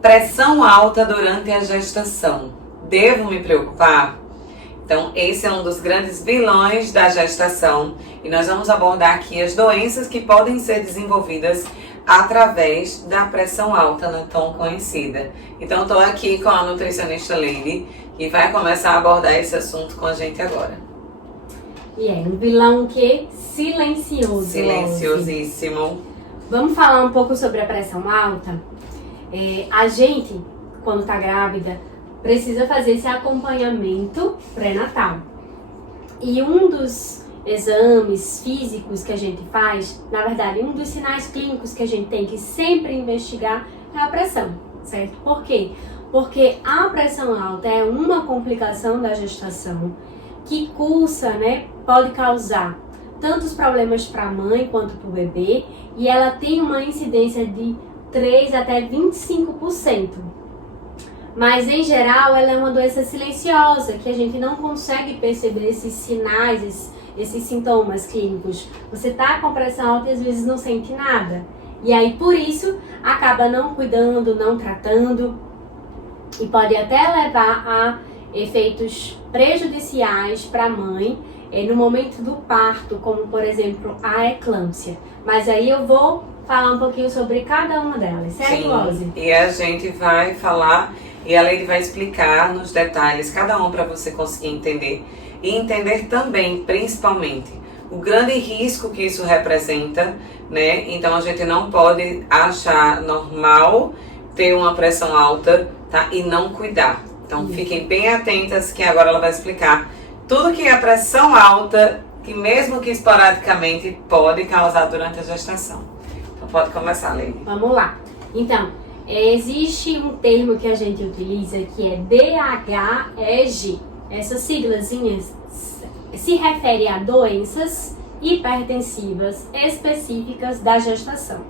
Pressão alta durante a gestação. Devo me preocupar? Então, esse é um dos grandes vilões da gestação e nós vamos abordar aqui as doenças que podem ser desenvolvidas através da pressão alta, não tão conhecida. Então, estou aqui com a nutricionista Leile, que vai começar a abordar esse assunto com a gente agora. E é um vilão que silencioso. Silenciosíssimo. Vamos falar um pouco sobre a pressão alta? A gente, quando está grávida, precisa fazer esse acompanhamento pré-natal. E um dos exames físicos que a gente faz, na verdade, um dos sinais clínicos que a gente tem que sempre investigar é a pressão, certo? Por quê? Porque a pressão alta é uma complicação da gestação que cursa, pode causar tantos problemas para a mãe quanto para o bebê, e ela tem uma incidência de 3 até 25%. Mas, em geral, ela é uma doença silenciosa, que a gente não consegue perceber esses sinais, esses sintomas clínicos. Você tá com pressão alta e às vezes não sente nada. E aí, por isso, acaba não cuidando, não tratando, e pode até levar a efeitos prejudiciais para a mãe no momento do parto, como, por exemplo, a eclâmpsia. Mas aí eu vou falar um pouquinho sobre cada uma delas, certo, Rose? E a gente vai falar... E a Leile vai explicar nos detalhes cada um para você conseguir entender. E entender também, principalmente, o grande risco que isso representa, Então a gente não pode achar normal ter uma pressão alta, tá? E não cuidar. Então fiquem bem atentas que agora ela vai explicar tudo que a pressão alta, que mesmo que esporadicamente, pode causar durante a gestação. Então pode começar, Leile. Vamos lá. Então... existe um termo que a gente utiliza que é DHEG. Essas siglazinhas se refere a doenças hipertensivas específicas da gestação.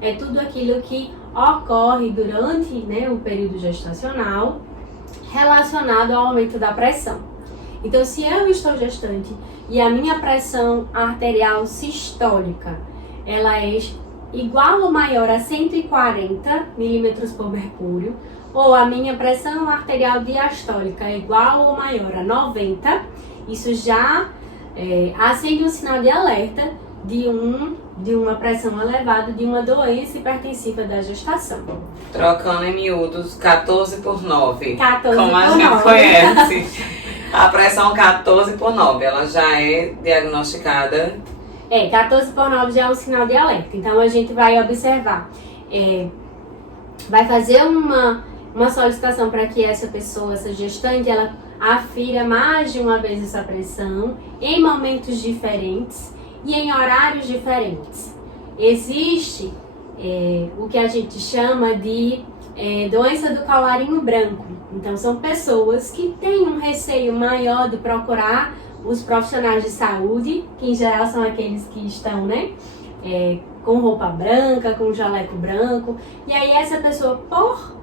É tudo aquilo que ocorre durante o período gestacional relacionado ao aumento da pressão. Então, se eu estou gestante e a minha pressão arterial sistólica ela é igual ou maior a 140 milímetros por mercúrio, ou a minha pressão arterial diastólica é igual ou maior a 90, isso já acende um sinal de alerta de uma pressão elevada, de uma doença hipertensiva da gestação. Trocando em miúdos, 14 por 9. 14 como a por gente 9. conhece. A pressão 14 por 9, ela já é diagnosticada... 14 por 9 já é um sinal de alerta. Então, a gente vai observar, vai fazer uma solicitação para que essa pessoa, essa gestante, ela afira mais de uma vez essa pressão em momentos diferentes e em horários diferentes. Existe o que a gente chama de doença do colarinho branco. Então, são pessoas que têm um receio maior de procurar os profissionais de saúde, que em geral são aqueles que estão, com roupa branca, com jaleco branco. E aí essa pessoa, por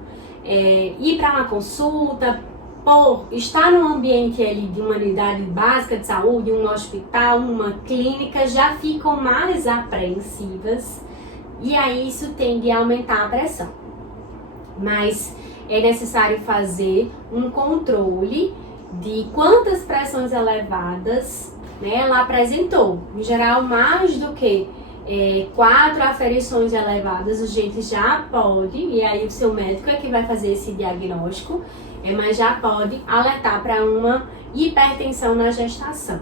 ir para uma consulta, por estar num ambiente ali de uma unidade básica de saúde, um hospital, uma clínica, já ficam mais apreensivas. E aí isso tende a aumentar a pressão. Mas é necessário fazer um controle de quantas pressões elevadas ela apresentou. Em geral, mais do que 4 aferições elevadas, a gente já pode, e aí o seu médico é que vai fazer esse diagnóstico, mas já pode alertar para uma hipertensão na gestação.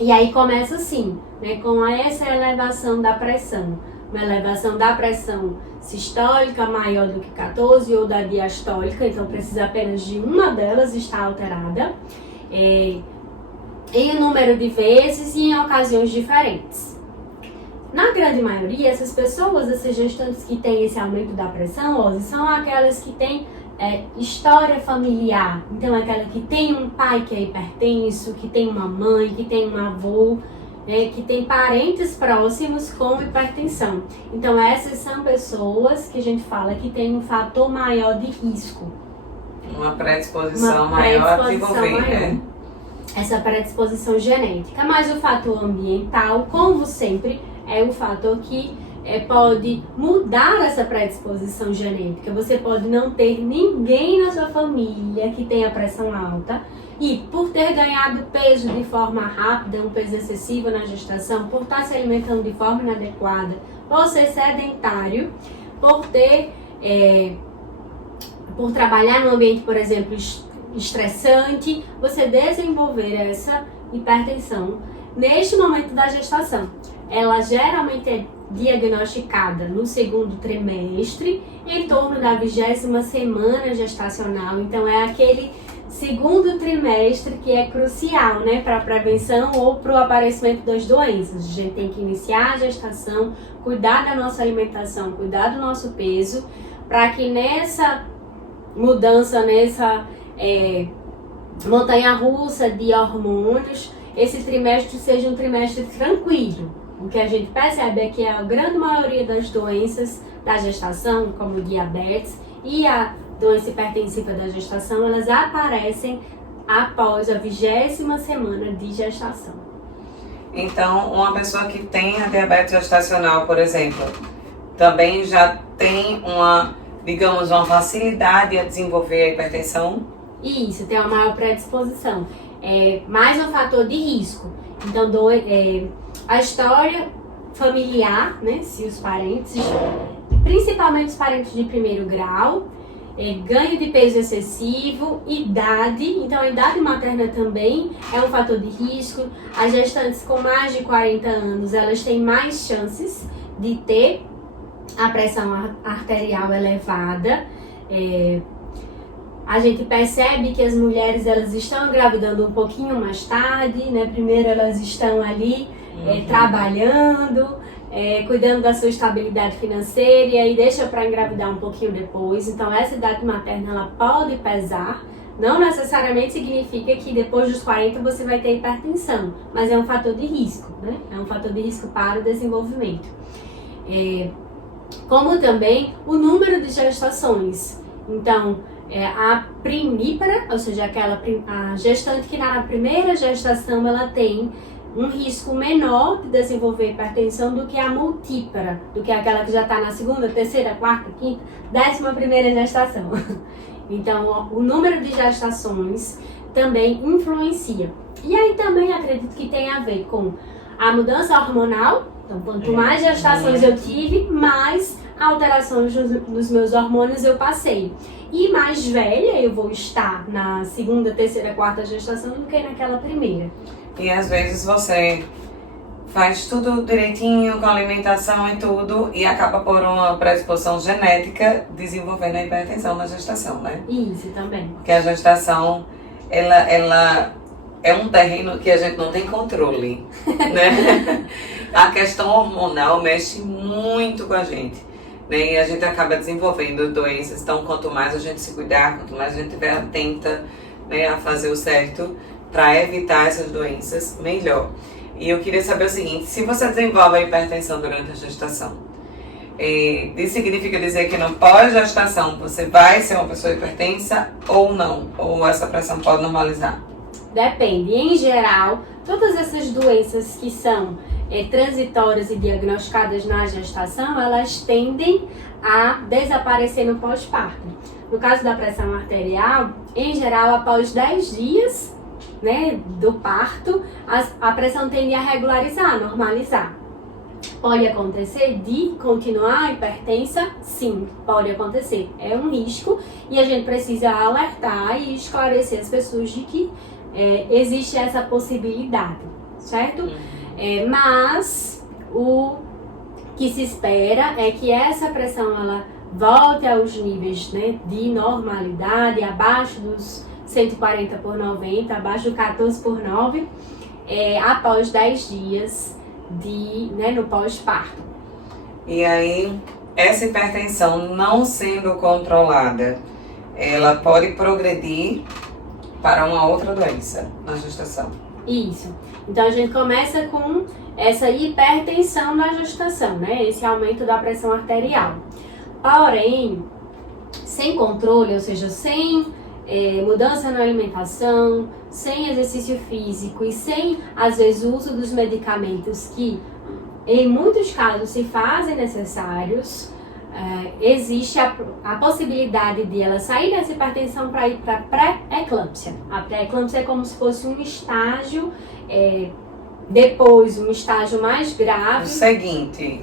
E aí começa assim, com essa elevação da pressão. Uma elevação da pressão sistólica maior do que 14 ou da diastólica, então precisa apenas de uma delas estar alterada, em número de vezes e em ocasiões diferentes. Na grande maioria, essas pessoas, essas gestantes que têm esse aumento da pressão, são aquelas que têm história familiar. Então, aquela que tem um pai que é hipertenso, que tem uma mãe, que tem um avô, que tem parentes próximos com hipertensão. Então, essas são pessoas que a gente fala que tem um fator maior de risco. Uma predisposição maior a desenvolver, Essa predisposição genética. Mas o fator ambiental, como sempre, é o fator que pode mudar essa predisposição genética. Você pode não ter ninguém na sua família que tenha pressão alta e por ter ganhado peso de forma rápida, um peso excessivo na gestação, por estar se alimentando de forma inadequada, por ser sedentário, por trabalhar num ambiente, por exemplo, estressante, você desenvolver essa hipertensão neste momento da gestação. Ela geralmente é diagnosticada no segundo trimestre, em torno da 20ª semana gestacional. Então é aquele segundo trimestre que é crucial, né, para a prevenção ou para o aparecimento das doenças. A gente tem que iniciar a gestação, cuidar da nossa alimentação, cuidar do nosso peso, para que nessa mudança, nessa montanha-russa de hormônios, esse trimestre seja um trimestre tranquilo. O que a gente percebe é que a grande maioria das doenças da gestação, como o diabetes e a doença hipertensiva da gestação, elas aparecem após a 20ª semana de gestação. Então, uma pessoa que tem a diabetes gestacional, por exemplo, também já tem uma facilidade a desenvolver a hipertensão? Isso, tem uma maior predisposição. É mais um fator de risco. Então, a história familiar, né, se os parentes, principalmente os parentes de primeiro grau, ganho de peso excessivo, idade, então a idade materna também é um fator de risco. As gestantes com mais de 40 anos, elas têm mais chances de ter a pressão arterial elevada. A gente percebe que as mulheres, elas estão engravidando um pouquinho mais tarde, né? Primeiro elas estão ali trabalhando, cuidando da sua estabilidade financeira e aí deixa para engravidar um pouquinho depois. Então essa idade materna, ela pode pesar. Não necessariamente significa que depois dos 40 você vai ter hipertensão, mas é um fator de risco, né? É um fator de risco para o desenvolvimento. Como também o número de gestações. Então, a primípara, ou seja, a gestante que na primeira gestação ela tem um risco menor de desenvolver hipertensão do que a multípara, do que aquela que já está na segunda, terceira, quarta, quinta, 11ª gestação. Então, o número de gestações também influencia. E aí também acredito que tem a ver com a mudança hormonal. Então, quanto mais gestações eu tive, mais alterações nos meus hormônios eu passei. E mais velha eu vou estar na segunda, terceira, quarta gestação do que naquela primeira. E às vezes você faz tudo direitinho, com alimentação e tudo, e acaba por uma predisposição genética desenvolvendo a hipertensão na gestação, né? Isso também. Porque a gestação, ela é um terreno que a gente não tem controle, né? A questão hormonal mexe muito com a gente, né? E a gente acaba desenvolvendo doenças. Então, quanto mais a gente se cuidar, quanto mais a gente estiver atenta, né, a fazer o certo para evitar essas doenças, melhor. E eu queria saber o seguinte: se você desenvolve a hipertensão durante a gestação, isso significa dizer que no pós-gestação você vai ser uma pessoa hipertensa ou não? Ou essa pressão pode normalizar? Depende. Em geral, todas essas doenças que são transitórias e diagnosticadas na gestação, elas tendem a desaparecer no pós-parto. No caso da pressão arterial, em geral, após 10 dias, né, do parto, a pressão tende a regularizar, a normalizar. Pode acontecer de continuar hipertensa? Sim, pode acontecer. É um risco e a gente precisa alertar e esclarecer as pessoas de que existe essa possibilidade, certo? Mas o que se espera é que essa pressão ela volte aos níveis, né, de normalidade, abaixo dos 140/90, abaixo do 14/9, após 10 dias no pós-parto. E aí, essa hipertensão não sendo controlada, ela pode progredir para uma outra doença na gestação. Isso. Então a gente começa com essa hipertensão na gestação, né? Esse aumento da pressão arterial. Porém, sem controle, ou seja, sem mudança na alimentação, sem exercício físico e sem, às vezes, o uso dos medicamentos que em muitos casos se fazem necessários, existe a possibilidade de ela sair dessa hipertensão para ir para a pré-eclâmpsia. A pré-eclâmpsia é como se fosse um estágio, depois um estágio mais grave.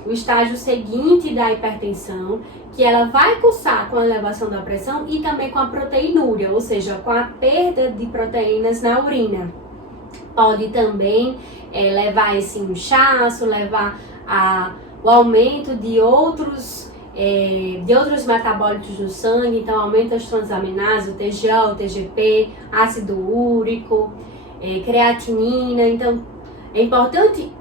O estágio seguinte da hipertensão, que ela vai cursar com a elevação da pressão e também com a proteinúria, ou seja, com a perda de proteínas na urina. Pode também levar a esse inchaço, levar o aumento de outros metabólitos no sangue, então aumenta as transaminases, o TGO, o TGP, ácido úrico, creatinina. Então é importante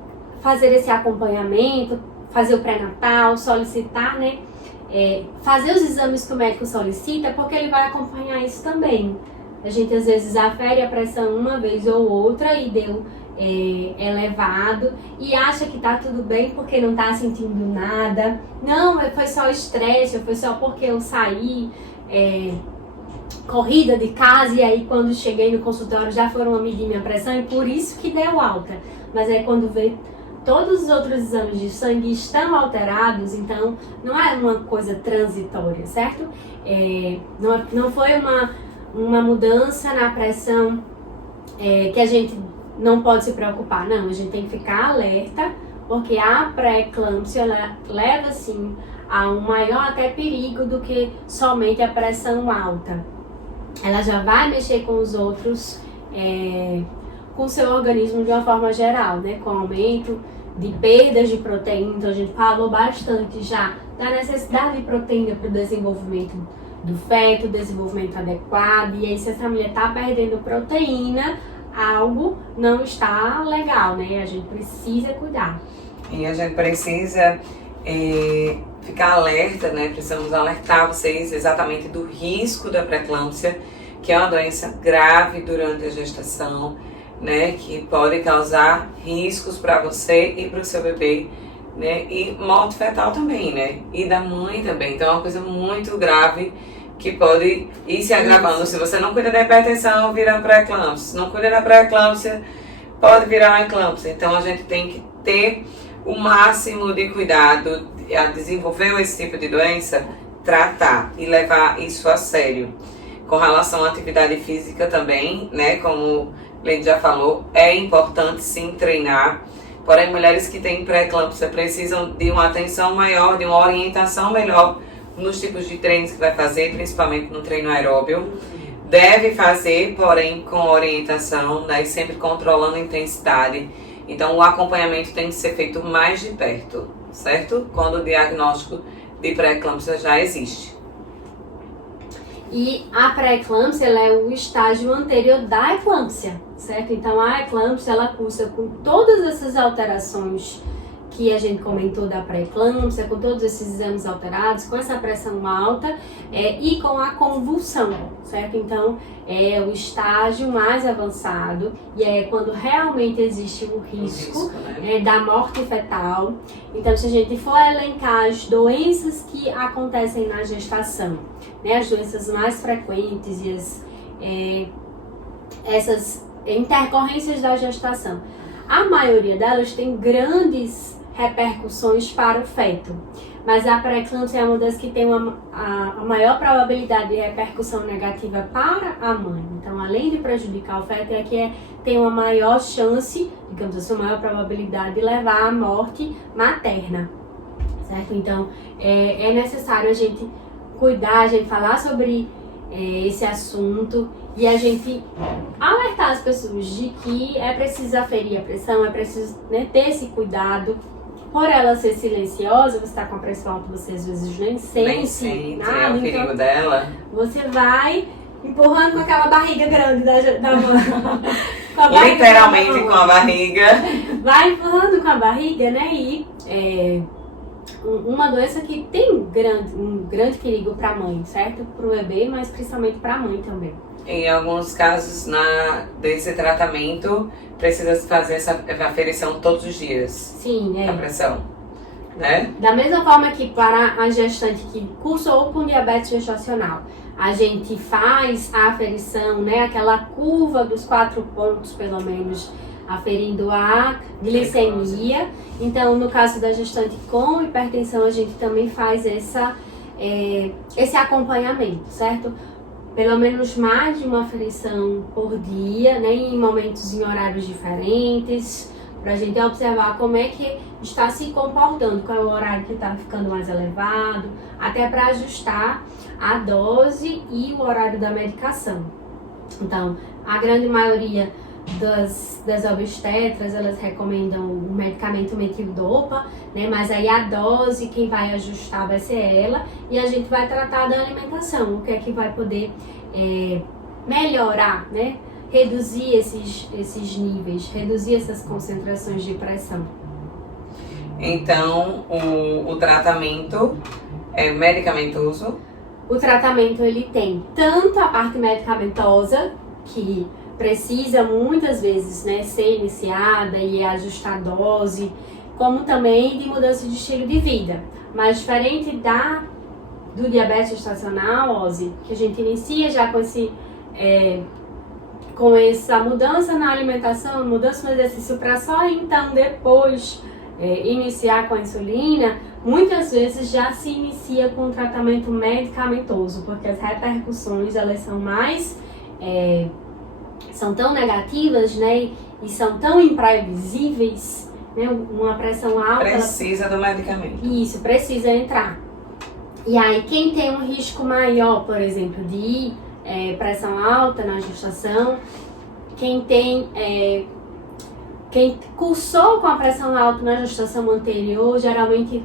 fazer esse acompanhamento, fazer o pré-natal, solicitar, né? Fazer os exames que o médico solicita, porque ele vai acompanhar isso também. A gente às vezes afere a pressão uma vez ou outra e deu elevado e acha que tá tudo bem porque não tá sentindo nada. Não, foi só estresse, foi só porque eu saí corrida de casa e aí quando cheguei no consultório já foram medir minha pressão e por isso que deu alta. Mas é quando vê todos os outros exames de sangue estão alterados, então não é uma coisa transitória, certo? Não foi uma mudança na pressão que a gente não pode se preocupar. Não, a gente tem que ficar alerta, porque a pré-eclâmpsia leva sim a um maior até perigo do que somente a pressão alta. Ela já vai mexer com os outros, com o seu organismo de uma forma geral, né? Com aumento de perdas de proteína. Então a gente falou bastante já da necessidade de proteína para o desenvolvimento do feto, desenvolvimento adequado. E aí se essa mulher está perdendo proteína, algo não está legal, né? A gente precisa cuidar. E a gente precisa ficar alerta, né? Precisamos alertar vocês exatamente do risco da pré-eclâmpsia, que é uma doença grave durante a gestação, né? Que pode causar riscos para você e para o seu bebê, né? E morte fetal também, né? E da mãe também. Então é uma coisa muito grave que pode ir se agravando. Se você não cuida da hipertensão, vira pré-eclâmpsia. Se não cuida da pré-eclâmpsia, pode virar uma eclâmpsia. Então a gente tem que ter o máximo de cuidado a desenvolver esse tipo de doença, tratar e levar isso a sério. Com relação à atividade física também, né, como Leide já falou, é importante sim treinar. Porém, mulheres que têm pré-eclâmpsia precisam de uma atenção maior, de uma orientação melhor nos tipos de treinos que vai fazer, principalmente no treino aeróbio. Deve fazer, porém, com orientação, né, e sempre controlando a intensidade. Então, o acompanhamento tem que ser feito mais de perto, certo? Quando o diagnóstico de pré-eclâmpsia já existe. E a pré-eclâmpsia é o estágio anterior da eclâmpsia, certo? Então, a eclâmpsia, ela cursa com todas essas alterações que a gente comentou da pré-eclâmpsia, com todos esses exames alterados, com essa pressão alta e com a convulsão, certo? Então, é o estágio mais avançado e é quando realmente existe o risco da morte fetal. Então, se a gente for elencar as doenças que acontecem na gestação, né, as doenças mais frequentes e essas intercorrências da gestação, a maioria delas tem grandes repercussões para o feto, mas a pré-eclâmpsia é uma das que tem a maior probabilidade de repercussão negativa para a mãe. Então, além de prejudicar o feto, é que tem uma maior chance, digamos assim, uma maior probabilidade de levar à morte materna, certo? Então, é necessário a gente cuidar, a gente falar sobre esse assunto e a gente alertar as pessoas de que é preciso aferir a pressão, é preciso, né, ter esse cuidado. Por ela ser silenciosa, você está com a pressão alta, você às vezes nem sente nada. É o perigo então, dela. Você vai empurrando com aquela barriga grande da mão. Literalmente com a barriga. Vai empurrando com a barriga, né? E uma doença que tem um grande perigo para a mãe, certo? Para o bebê, mas principalmente para a mãe também. Em alguns casos desse tratamento, precisa fazer essa aferição todos os dias. Sim, a pressão, né? Da mesma forma que para a gestante que cursou com diabetes gestacional, a gente faz a aferição, né? Aquela curva dos 4 pontos, pelo menos, aferindo a glicemia. Então, no caso da gestante com hipertensão, a gente também faz esse acompanhamento, certo? Pelo menos mais de uma aferição por dia, né, em momentos em horários diferentes, para a gente observar como é que está se comportando, qual é o horário que está ficando mais elevado, até para ajustar a dose e o horário da medicação. Então, a grande maioria das obstetras, elas recomendam o medicamento metildopa, né? Mas aí a dose, quem vai ajustar vai ser ela, e a gente vai tratar da alimentação, o que é que vai poder melhorar, né? Reduzir esses níveis, reduzir essas concentrações de pressão. Então, o tratamento é medicamentoso? O tratamento, ele tem tanto a parte medicamentosa, que precisa muitas vezes, né, ser iniciada e ajustar a dose, como também de mudança de estilo de vida. Mas diferente do diabetes gestacional, Ozzy, que a gente inicia já com essa mudança na alimentação, mudança no exercício, para só então depois iniciar com a insulina, muitas vezes já se inicia com o tratamento medicamentoso, porque as repercussões, elas são mais são tão negativas, né, e são tão imprevisíveis, né, uma pressão alta... Precisa do medicamento. Isso, precisa entrar. E aí, quem tem um risco maior, por exemplo, de pressão alta na gestação, quem cursou com a pressão alta na gestação anterior, geralmente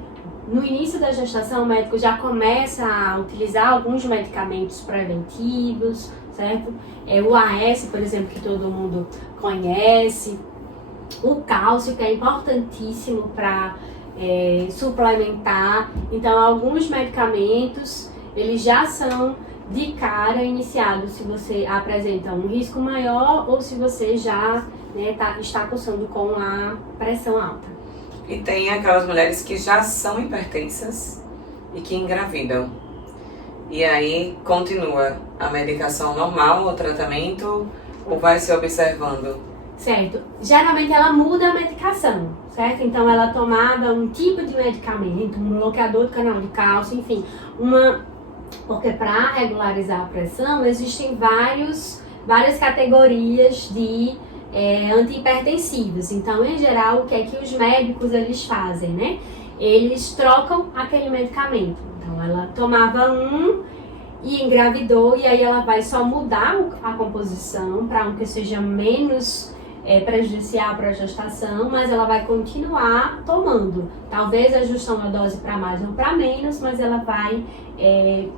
no início da gestação o médico já começa a utilizar alguns medicamentos preventivos, certo? O AS, por exemplo, que todo mundo conhece, o cálcio, que é importantíssimo para suplementar. Então, alguns medicamentos, eles já são de cara iniciados se você apresenta um risco maior ou se você já está cursando com a pressão alta. E tem aquelas mulheres que já são hipertensas e que engravidam. E aí continua a medicação normal, o tratamento, ou vai se observando? Certo. Geralmente ela muda a medicação, certo? Então ela tomava um tipo de medicamento, um bloqueador do canal de cálcio, enfim, porque para regularizar a pressão existem várias categorias de antihipertensivos. Então, em geral, o que é que os médicos eles fazem, né? Eles trocam aquele medicamento. Então, ela tomava um e engravidou, e aí ela vai só mudar a composição para um que seja menos prejudicial para a gestação, mas ela vai continuar tomando. Talvez ajustando a dose para mais ou para menos, mas ela vai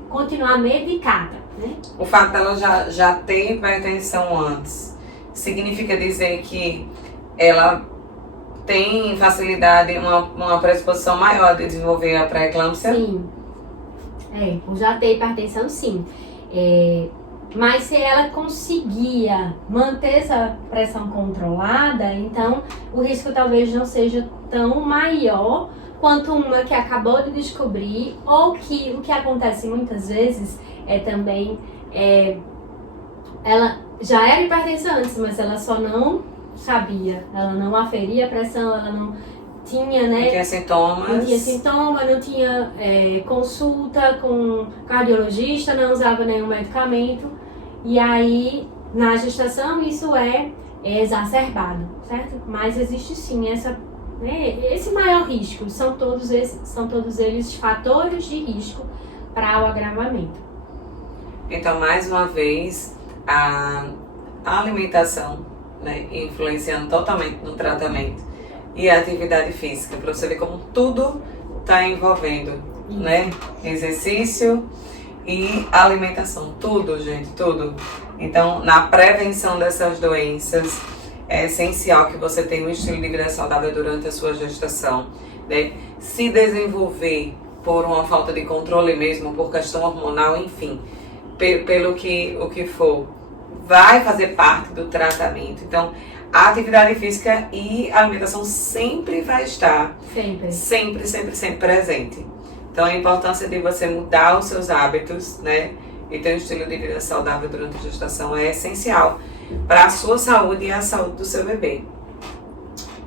continuar medicada, né? O fato dela já ter hipertensão antes significa dizer que ela tem facilidade, uma predisposição maior de desenvolver a pré-eclâmpsia? Sim. Por já ter hipertensão, sim. Mas se ela conseguia manter essa pressão controlada, então o risco talvez não seja tão maior quanto uma que acabou de descobrir, ou que o que acontece muitas vezes também ela já era hipertensa antes, mas ela só não sabia, ela não aferia a pressão, ela não tinha, né? Não tinha sintomas. Não tinha sintoma, não tinha consulta com cardiologista, não usava nenhum medicamento. E aí, na gestação, isso é exacerbado, certo? Mas existe sim esse maior risco. São todos eles fatores de risco para o agravamento. Então, mais uma vez, a alimentação, né, influenciando totalmente no tratamento, e a atividade física, para você ver como tudo está envolvendo, né? Exercício e alimentação, tudo, gente, tudo. Então, na prevenção dessas doenças, é essencial que você tenha um estilo de vida saudável durante a sua gestação, né? Se desenvolver por uma falta de controle mesmo, por questão hormonal, enfim, pelo que o que for, vai fazer parte do tratamento. Então, a atividade física e a alimentação sempre vai estar sempre presente. Então, a importância de você mudar os seus hábitos, né, e ter um estilo de vida saudável durante a gestação é essencial para a sua saúde e a saúde do seu bebê.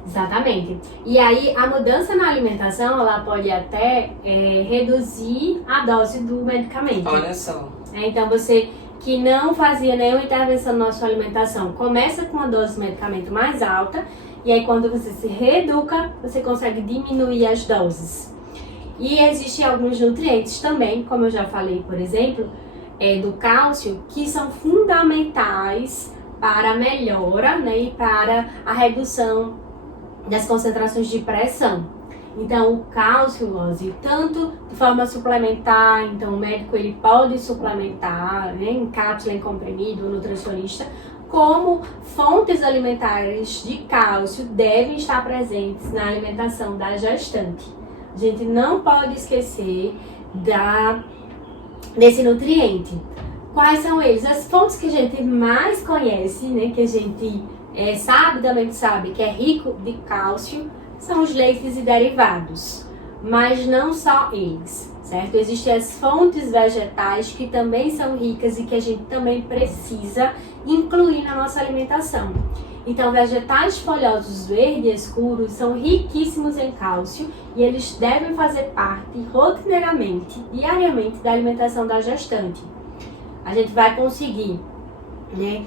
Exatamente. E aí a mudança na alimentação, ela pode até reduzir a dose do medicamento. Olha só. Então você que não fazia nenhuma intervenção na sua alimentação, começa com uma dose de medicamento mais alta, e aí quando você se reeduca, você consegue diminuir as doses. E existem alguns nutrientes também, como eu já falei, por exemplo, do cálcio, que são fundamentais para a melhora, né, e para a redução das concentrações de pressão. Então, o cálcio, tanto de forma suplementar, então o médico ele pode suplementar, né, em cápsula, em comprimido, o nutricionista, como fontes alimentares de cálcio devem estar presentes na alimentação da gestante. A gente não pode esquecer desse nutriente. Quais são eles? As fontes que a gente mais conhece, né, que a gente sabidamente sabe que é rico de cálcio, são os leites e derivados, mas não só eles, certo? Existem as fontes vegetais que também são ricas e que a gente também precisa incluir na nossa alimentação. Então, vegetais folhosos verde escuros são riquíssimos em cálcio e eles devem fazer parte rotineiramente, diariamente, da alimentação da gestante. A gente vai conseguir, né,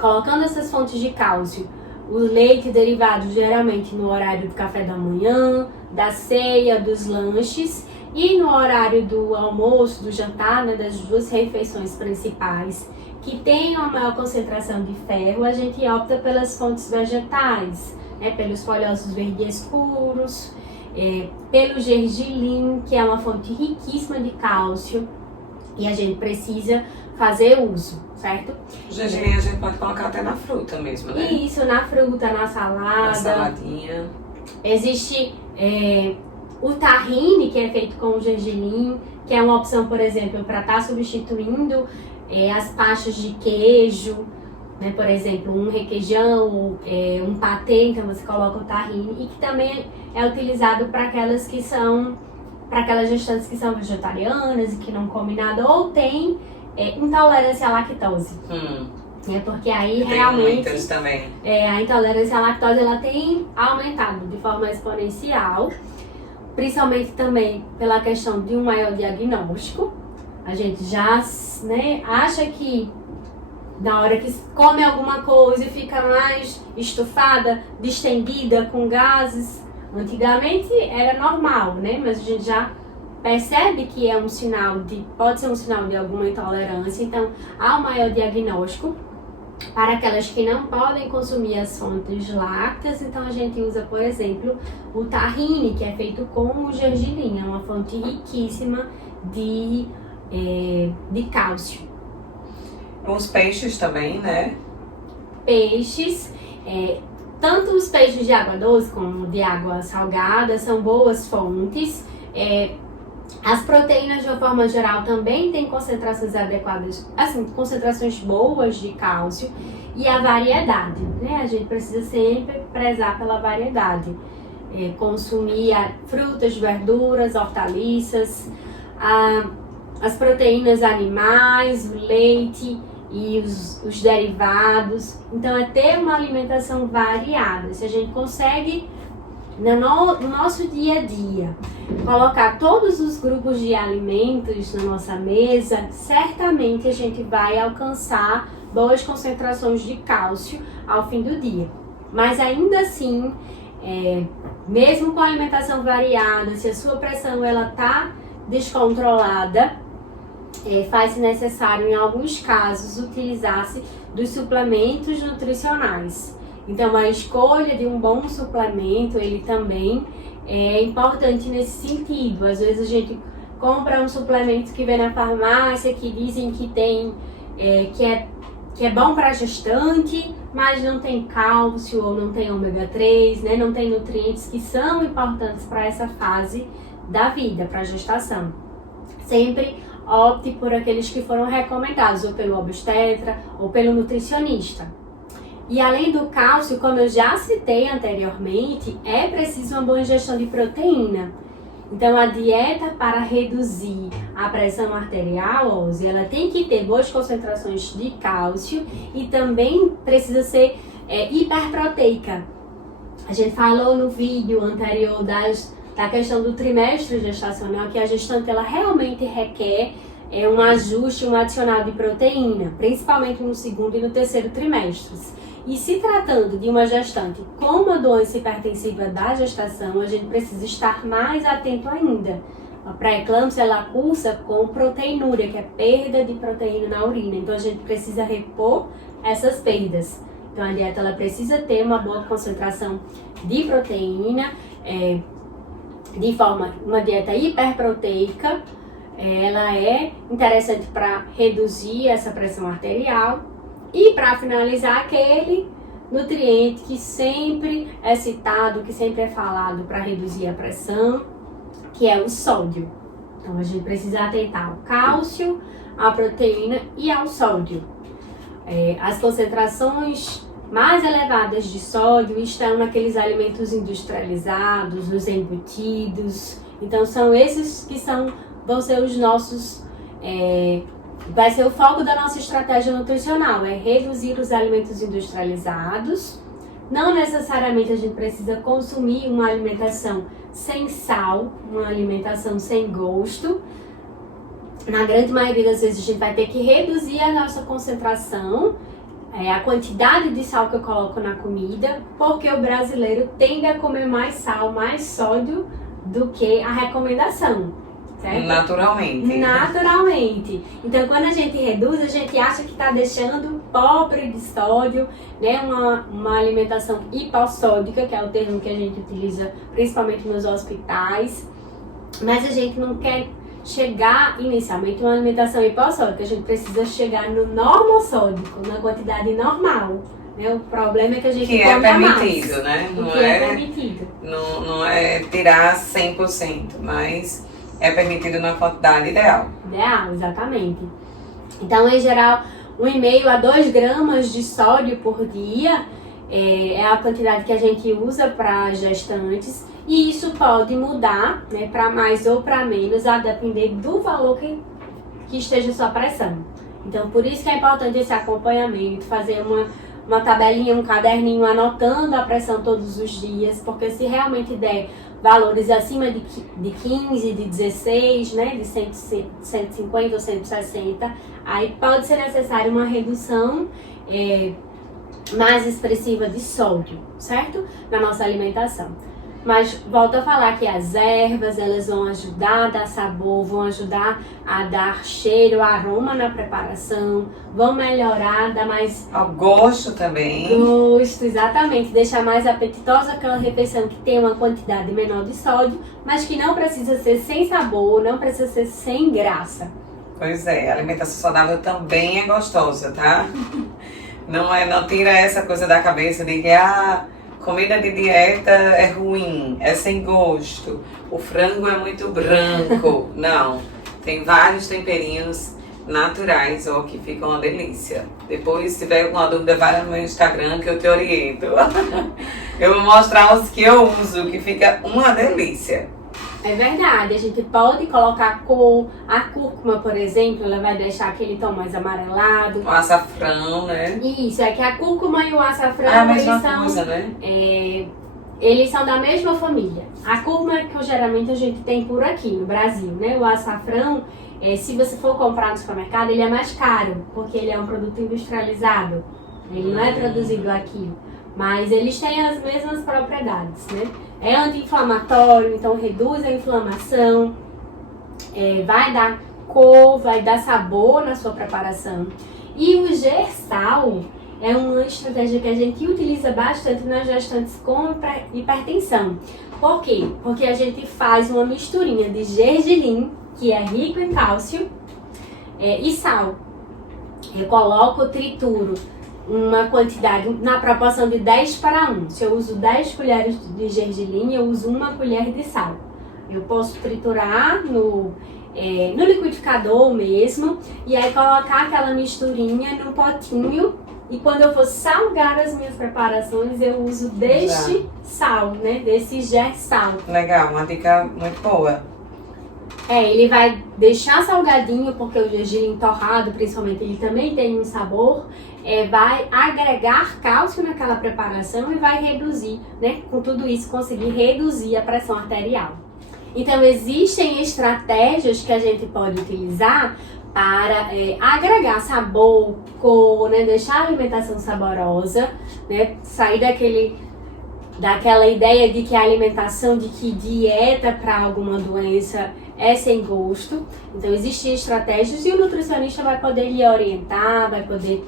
colocando essas fontes de cálcio, o leite derivado geralmente no horário do café da manhã, da ceia, dos lanches e no horário do almoço, do jantar, né, das duas refeições principais, que tenham a maior concentração de ferro, a gente opta pelas fontes vegetais, né, pelos folhosos verdes escuros, pelo gergelim, que é uma fonte riquíssima de cálcio e a gente precisa fazer uso, certo? O gergelim a gente pode colocar até na fruta mesmo, né? Isso, na fruta, na salada. Na saladinha. Existe o tahine, que é feito com o gergelim, que é uma opção, por exemplo, para estar substituindo as pastas de queijo, né? Por exemplo, um requeijão, um patê, então você coloca o tahine, e que também é utilizado para aquelas gestantes que são vegetarianas e que não comem nada ou têm intolerância à lactose. Porque aí tem realmente muitas também. A intolerância à lactose ela tem aumentado de forma exponencial, principalmente também pela questão de um maior diagnóstico. A gente já, né, acha que na hora que come alguma coisa fica mais estufada, distendida, com gases. Antigamente era normal, né? Mas a gente já percebe que pode ser um sinal de alguma intolerância, então há um maior diagnóstico para aquelas que não podem consumir as fontes lácteas. Então a gente usa, por exemplo, o tahine, que é feito com o gergelim, é uma fonte riquíssima de cálcio. Os peixes também, né? Peixes, tanto os peixes de água doce como de água salgada são boas fontes. As proteínas, de uma forma geral, também têm concentrações adequadas, assim, concentrações boas de cálcio, e a variedade, né? A gente precisa sempre prezar pela variedade. Consumir frutas, verduras, hortaliças, as proteínas animais, o leite e os derivados. Então, é ter uma alimentação variada. Se a gente consegue, no nosso dia a dia, colocar todos os grupos de alimentos na nossa mesa, certamente a gente vai alcançar boas concentrações de cálcio ao fim do dia. Mas ainda assim, mesmo com a alimentação variada, se a sua pressão está descontrolada, faz-se necessário, em alguns casos, utilizar-se dos suplementos nutricionais. Então, a escolha de um bom suplemento, ele também é importante nesse sentido. Às vezes a gente compra um suplemento que vem na farmácia, que dizem que tem, que é bom para gestante, mas não tem cálcio ou não tem ômega 3, né? Não tem nutrientes que são importantes para essa fase da vida, para a gestação. Sempre opte por aqueles que foram recomendados, ou pelo obstetra, ou pelo nutricionista. E além do cálcio, como eu já citei anteriormente, é preciso uma boa ingestão de proteína. Então, a dieta para reduzir a pressão arterial, ela tem que ter boas concentrações de cálcio e também precisa ser hiperproteica. A gente falou no vídeo anterior da questão do trimestre gestacional, que a gestante ela realmente requer um ajuste, um adicional de proteína, principalmente no segundo e no terceiro trimestres. E se tratando de uma gestante com uma doença hipertensiva da gestação, a gente precisa estar mais atento ainda. A pré-eclâmpsia ela cursa com proteinúria, que é perda de proteína na urina. Então a gente precisa repor essas perdas. Então a dieta ela precisa ter uma boa concentração de proteína, de forma uma dieta hiperproteica. Ela é interessante para reduzir essa pressão arterial e para finalizar aquele nutriente que sempre é citado, que sempre é falado para reduzir a pressão, que é o sódio. Então a gente precisa atentar ao cálcio, à proteína e ao sódio. As concentrações mais elevadas de sódio estão naqueles alimentos industrializados, nos embutidos. Então são esses que vão ser os nossos, vai ser o foco da nossa estratégia nutricional, é reduzir os alimentos industrializados. Não necessariamente a gente precisa consumir uma alimentação sem sal, uma alimentação sem gosto. Na grande maioria das vezes a gente vai ter que reduzir a nossa concentração, a quantidade de sal que eu coloco na comida, porque o brasileiro tende a comer mais sal, mais sódio do que a recomendação, certo? Naturalmente. Então, quando a gente reduz, a gente acha que está deixando pobre de sódio, né? Uma alimentação hipossódica, que é o termo que a gente utiliza principalmente nos hospitais. Mas a gente não quer chegar inicialmente uma alimentação hipossódica, a gente precisa chegar no normossódico, na quantidade normal. Né? O problema é que a gente que é permitido, né? Não é permitido. Não é tirar 100%, mas é permitido na quantidade ideal. Ideal, exatamente. Então, em geral, 1,5 a 2 gramas de sódio por dia é a quantidade que a gente usa para gestantes. E isso pode mudar, né, para mais ou para menos, a depender do valor que esteja sua pressão. Então, por isso que é importante esse acompanhamento, fazer uma tabelinha, um caderninho, anotando a pressão todos os dias, porque se realmente der valores acima de 15, de 16, né, de 150 ou 160, aí pode ser necessária uma redução mais expressiva de sódio, certo? Na nossa alimentação. Mas volto a falar que as ervas, elas vão ajudar a dar sabor, vão ajudar a dar cheiro, aroma na preparação, vão melhorar, dar mais... Ao gosto também. Gosto, exatamente. Deixar mais apetitosa aquela refeição que tem uma quantidade menor de sódio, mas que não precisa ser sem sabor, não precisa ser sem graça. Pois é, a alimentação saudável também é gostosa, tá? Não tira essa coisa da cabeça de que... comida de dieta é ruim, é sem gosto, o frango é muito branco. Não, tem vários temperinhos naturais, que ficam uma delícia. Depois, se tiver alguma dúvida, vai no meu Instagram que eu te oriento. Eu vou mostrar os que eu uso, que fica uma delícia. É verdade, a gente pode colocar cor, a cúrcuma, por exemplo, ela vai deixar aquele tom mais amarelado. O açafrão, né? Isso, é que a cúrcuma e o açafrão, a mesma coisa, né? Eles são da mesma família. A cúrcuma que geralmente a gente tem por aqui no Brasil, né? O açafrão, se você for comprar no supermercado, ele é mais caro, porque ele é um produto industrializado. Ele não é produzido aqui, mas eles têm as mesmas propriedades, né? É anti-inflamatório, então reduz a inflamação, vai dar cor, vai dar sabor na sua preparação. E o gersal é uma estratégia que a gente utiliza bastante nas gestantes com hipertensão. Por quê? Porque a gente faz uma misturinha de gergelim, que é rico em cálcio, e sal. Eu coloco, trituro uma quantidade na proporção de 10:1. Se eu uso 10 colheres de gergelim, eu uso 1 colher de sal. Eu posso triturar no liquidificador mesmo e aí colocar aquela misturinha no potinho, e quando eu for salgar as minhas preparações, eu uso deste sal, né? Desse gersal. Legal, uma dica muito boa. Ele vai deixar salgadinho, porque o gergelim torrado, principalmente, ele também tem um sabor. Vai agregar cálcio naquela preparação e vai reduzir, né? Com tudo isso, conseguir reduzir a pressão arterial. Então, existem estratégias que a gente pode utilizar para agregar sabor, cor, né? Deixar a alimentação saborosa, né? Sair daquela ideia de que a alimentação, de que dieta para alguma doença é sem gosto. Então, existem estratégias e o nutricionista vai poder lhe orientar, vai poder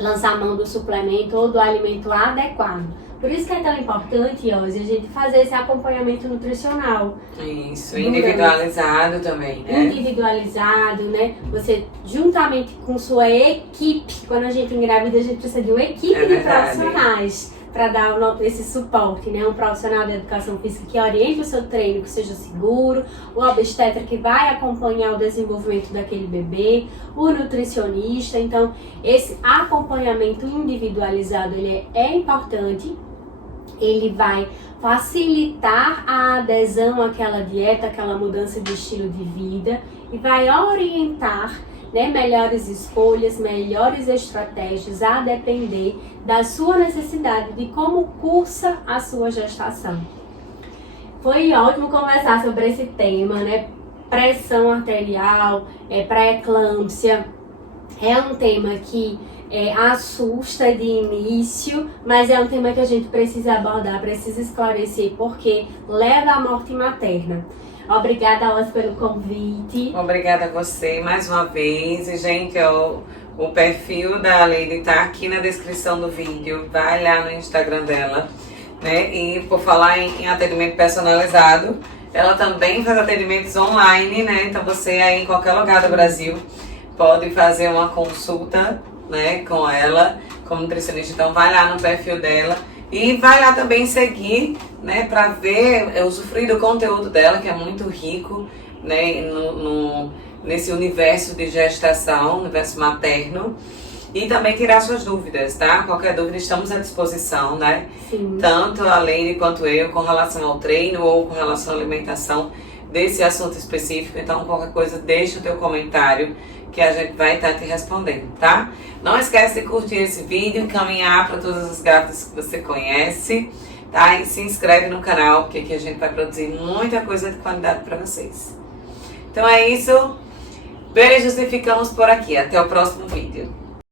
lançar mão do suplemento ou do alimento adequado. Por isso que é tão importante, hoje, a gente fazer esse acompanhamento nutricional. Isso, individualizado também, né? Individualizado, né? Você, juntamente com sua equipe, quando a gente engravida, a gente precisa de uma equipe de profissionais para dar esse suporte, né? Um profissional de educação física que oriente o seu treino, que seja seguro, o obstetra que vai acompanhar o desenvolvimento daquele bebê, o nutricionista. Então, esse acompanhamento individualizado, ele é importante. Ele vai facilitar a adesão àquela dieta, aquela mudança de estilo de vida e vai orientar, né, melhores escolhas, melhores estratégias a depender da sua necessidade, de como cursa a sua gestação. Foi ótimo conversar sobre esse tema, né? Pressão arterial, pré-eclâmpsia. É um tema que assusta de início, mas é um tema que a gente precisa abordar, precisa esclarecer, porque leva à morte materna. Obrigada, Alice, pelo convite. Obrigada a você mais uma vez. E, gente, o perfil da Lady tá aqui na descrição do vídeo. Vai lá no Instagram dela, né? E por falar em atendimento personalizado, ela também faz atendimentos online, né? Então você aí em qualquer lugar do Brasil pode fazer uma consulta, né, com ela como nutricionista. Então vai lá no perfil dela e vai lá também seguir, né, para ver, usufruir do conteúdo dela, que é muito rico, né, nesse universo de gestação, universo materno, e também tirar suas dúvidas, tá? Qualquer dúvida estamos à disposição, né? Sim. Tanto a Lady quanto eu, com relação ao treino ou com relação à alimentação desse assunto específico. Então qualquer coisa, deixa o teu comentário que a gente vai estar te respondendo, tá? Não esquece de curtir esse vídeo, encaminhar para todas as grávidas que você conhece, tá? E se inscreve no canal, porque aqui a gente vai produzir muita coisa de qualidade para vocês. Então é isso. Beijos e ficamos por aqui. Até o próximo vídeo.